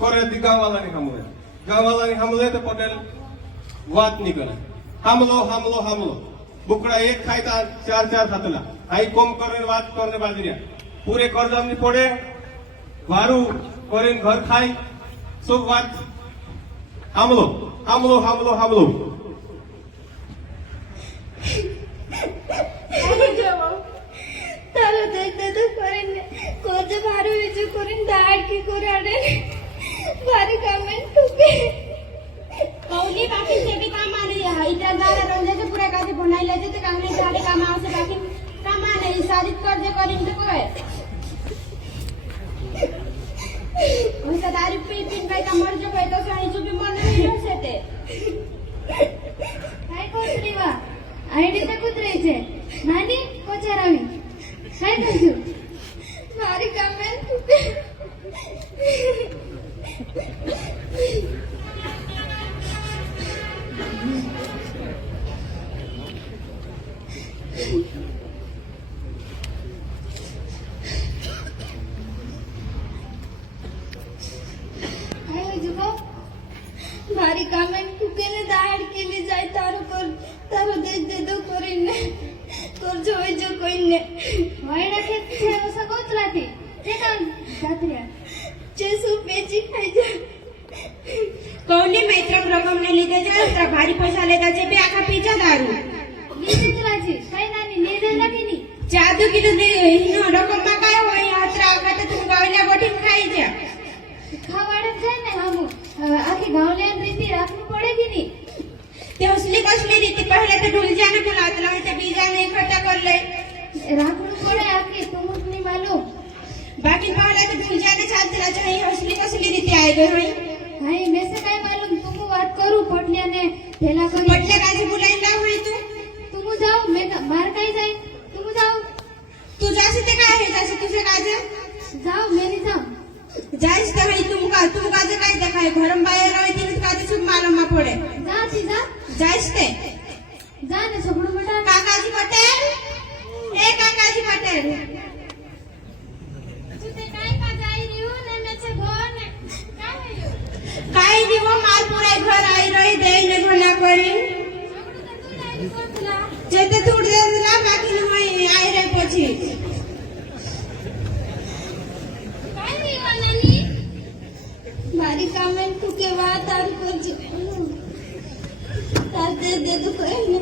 करे ती गावाला हमले तो पटेल वात नहीं करे हमलो बुकड़ा एक खाई चार खातला आई कम करे बात करने बाजरिया पूरे कर्जमनी पड़े वारू करे घर खाई सब बात हमलो तारो देखते तो करें कोचे भारू विजय करें दाड़ की कोराडे भारी कमेंट टुके कौनी बाकी से भी काम आ रही है इधर दारा रंजे से पूरा काजे बनाई लेते तो काम नहीं सारे काम आ से बाकी काम आ नहीं सारी कर जे करिन तो कोई वैसा दारू पी भाई का मर जो भाई तो सारी चुपी मर नहीं रह सकते काय कोसरी वा आईडी ते कुत्रे छे नानी कोचरावी काय करजो भारी कमेंट टुके भारी कमेंट टुकेने दाड़ के लिए जाए तारो देश दे दो करिने तोर जोई जो कोइने वायडा के छे ओसा गोतलाती ते का जात्रिया चेसु पेची खाई जा कौनी मैत्र रकम ने लीधे जा तर भारी पैसा लेता छे बे आखा पीछा दारू नीती तुलाची काय नानी नेदे लागेनी जादू की तो हिनो रकम मा काय होय यात्रा आखा तो तुम गावल्या गोठीन खाई जा खावाडत जाय ने हम आखी गावल्या रीती राखनी पड़ेगी नी ते असली रीति पहले तो ढूल जाने बुलात लगे ते बीजा ने इकट्ठा कर ले राखनी पड़े आखी तुमको नहीं मालूम बाकी पहले तो ढूल जाने चाहते ला चाहिए असली रीति आए गए होई हाय मैं से काय मालूम तुमको बात करू पटलिया ने थेला करी पटले काजे बुलाई ना हुई तुम जाओ मैं मार काय जाए तुम जाओ तू जासे ते काय है जासे तुझे काजे जाओ मेरी जाओ जाइस तो भाई तुम काजे काय देखाय घरम बाहेर रही दिन काजे सुख मालूम मा पड़े जा ती जा जाइस ते जा ने छोकड़ू बेटा काकाजी पटेल ए काकाजी पटेल तू ते काय का जाई रियो ने मैं से घर ने काय दिवो माल पूरे घर आई रही दे ने भला करी छोकड़ू तो तू नहीं कोतला जेते तूड़ दे ना बाकी न मैं आई रही पछी काय रे वानानी भारी कमेंट तू के बात आर को ताते दे दो कोई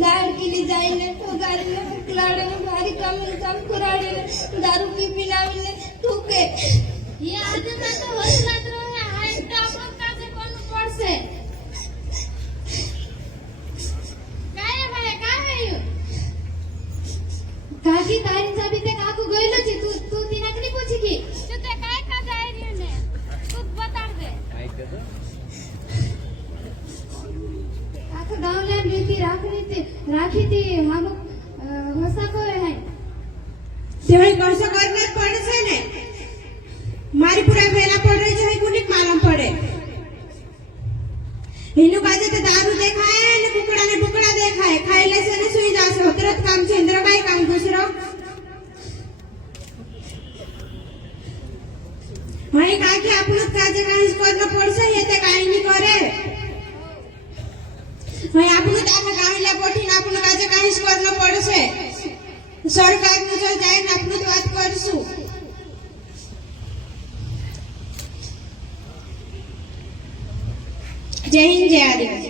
दाड़ के लिए जाई ने तो गाड़ी में फुकलाड़े ने भारी कमेंट काम कुराड़े ने दारू पी पिनावे ने ठुके ये आज ना तो होश लात रो है हाय टापन का से कोन पड़से काय भाई का है यो काकी तारी चाबी ते काकू गइलो छी तू तिनाकनी पूछी की तू ते काय का जाय रियो ने तू बता दे काय कर आखा गावल्या रीती राखी थी हम होसा को है तेवढी कर्ज करण्यात पडे छे ने मारी पूरा वेला पड़ रही है कुनिक मालूम पड़े हिनु काजे तो दारू देखाए ने बुकड़ा देखाए खाइले से ने सुई जासे होतरत काम चंद्र काय काम दूसरो भाई काकी आपण काजे काहीच करणं पडसे हे ते काही नाही करे भाई आपण ताका गावल्या पोठीन आपण काजे काहीच करणं पडसे सरकार नु जो जाय ने आपण बात करसु जय हिंद जय आदिवासी।